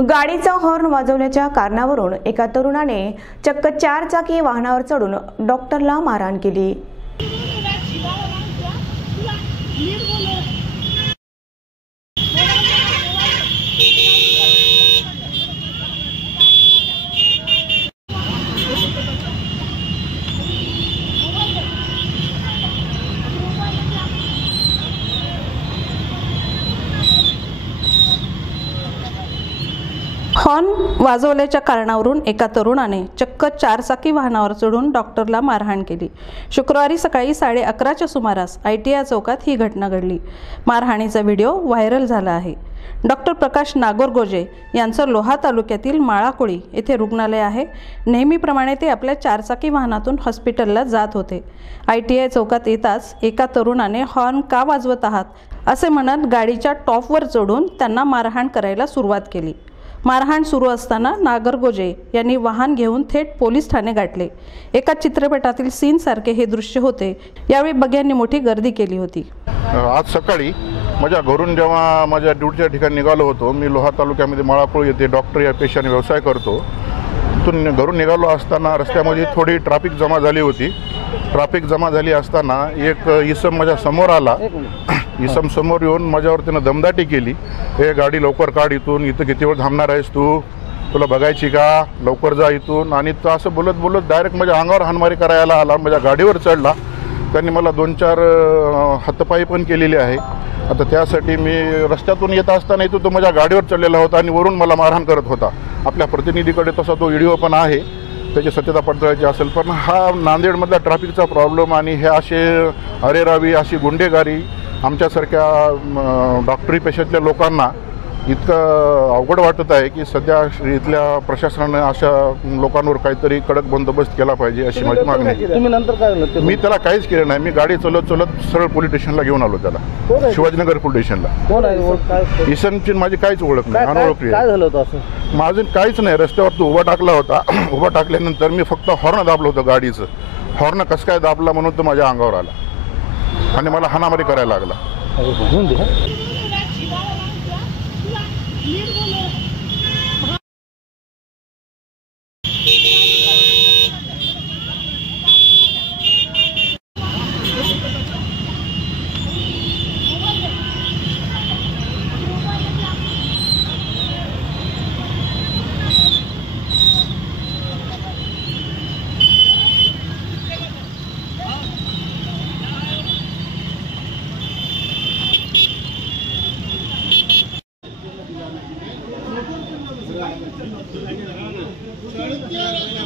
गाडीचा हॉर्न वाजवल्याच्या कारणावरून एका तरुणाने चक्क 4 चाकी वाहनावर चढून डॉक्टरला मारहाण केली। हॉर्न वाजवल्याच्या कारणावरून एका तरुणाने चक्क 4 चाकी वाहनावर चढून डॉक्टरला मारहाण केली। शुक्रवारी सकाळी 11:30च्या सुमारास ITI चौकात ही घटना घडली। मारहाणीचा व्हिडिओ व्हायरल झाला आहे। डॉक्टर प्रकाश नागोरगोजे यांचं लोहा तालुक्यातील माळाकोळी येथे रुग्णालय आहे। नेहमीप्रमाणे ते आपल्या 4 चाकी वाहनातून हॉस्पिटलला जात होते। ITI चौकात येताच एका तरुणाने हॉर्न का वाजवत आहात असे म्हणत गाडीच्या टॉपवर चढून त्यांना मारहाण करायला सुरुवात केली। मारहाण सुरू असताना नागरगोजे यांनी वाहन घेऊन थेट पोलीस ठाणे गाठले। एका चित्रपटातील सीन सारखे हे दृश्य होते। यावेळी बघ्यांनी मोठी गर्दी केली होती। आज सकाळी माझ्या घरून जेव्हा माझ्या ड्युटीच्या ठिकाणी निघालो होतो, मी लोहा तालुक्यामध्ये माळाकोळी येथे डॉक्टर या पेशाने व्यवसाय करतो। तिथून घरून निघालो असताना रस्त्यामध्ये थोडी ट्रॅफिक जमा झाली होती। ट्रॅफिक जमा झाली असताना एक इसम माझ्या समोर आला। इसम समोर येऊन माझ्यावर त्यानं दमदाटी केली। हे गाडी लवकर काढ इथून, इथं किती वेळ थांबणार आहेस तू, तुला बघायची का, लवकर जा इथून। आणि तो असं बोलत बोलत डायरेक्ट माझ्या अंगावर हाणमारी करायला आला। माझ्या गाडीवर चढला। त्यांनी मला 2-4 हातपायी पण केलेली आहे। आता त्यासाठी मी रस्त्यातून येत असताना तो माझ्या गाडीवर चढलेला होता आणि वरून मला मारहाण करत होता। आपल्या प्रतिनिधीकडे तसा तो व्हिडिओ पण आहे, त्याची सत्यता पडताळायची असेल। पण हा नांदेडमधला ट्रॅफिकचा प्रॉब्लेम आणि हे असे अरेरावी अशी गुंडेगारी आमच्यासारख्या डॉक्टरी पेशातल्या लोकांना इतकं अवघड वाटत आहे की सध्या इथल्या प्रशासनाने अशा लोकांवर काहीतरी कडक बंदोबस्त केला पाहिजे अशी माझी मागणी आहे। तुम्ही नंतर काय झालं? मी त्याला काहीच केलं नाही। मी गाडी चलत सरळ पोलीस स्टेशनला घेऊन आलो त्याला, शिवाजीनगर पोलीस स्टेशनला। कोण आहे? इसनची माझी काहीच ओळख नाही, अनोळखी काय झालं होतं असं? माझं काहीच नाही। रस्त्यावर तो उभा टाकला होता। उभा टाकल्यानंतर मी फक्त हॉर्न दाबलं होतं गाडीचं। हॉर्न कसं काय दाबला म्हणून तो माझ्या अंगावर आला आणि मला हाणामारी करायला लागला। Gracias.